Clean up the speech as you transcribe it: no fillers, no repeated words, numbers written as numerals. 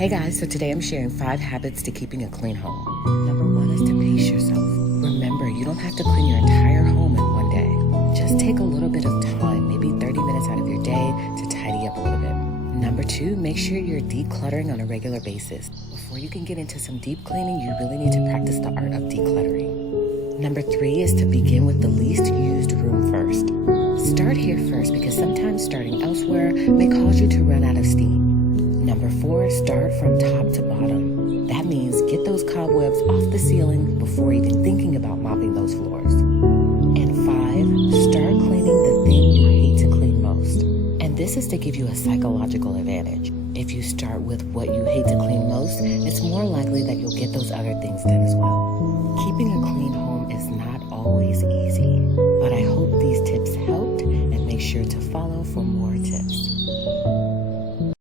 Hey guys, so today I'm sharing 5 habits to keeping a clean home. Number 1 is to pace yourself. Remember, you don't have to clean your entire home in one day. Just take a little bit of time, maybe 30 minutes out of your day to tidy up a little bit. Number 2, make sure you're decluttering on a regular basis. Before you can get into some deep cleaning, you really need to practice the art of decluttering. Number 3 is to begin with the least used room first. Start here first because sometimes starting elsewhere may cause you to run out of steam. Number 4, start from top to bottom. That means get those cobwebs off the ceiling before even thinking about mopping those floors. And 5, start cleaning the thing you hate to clean most. And this is to give you a psychological advantage. If you start with what you hate to clean most, it's more likely that you'll get those other things done as well.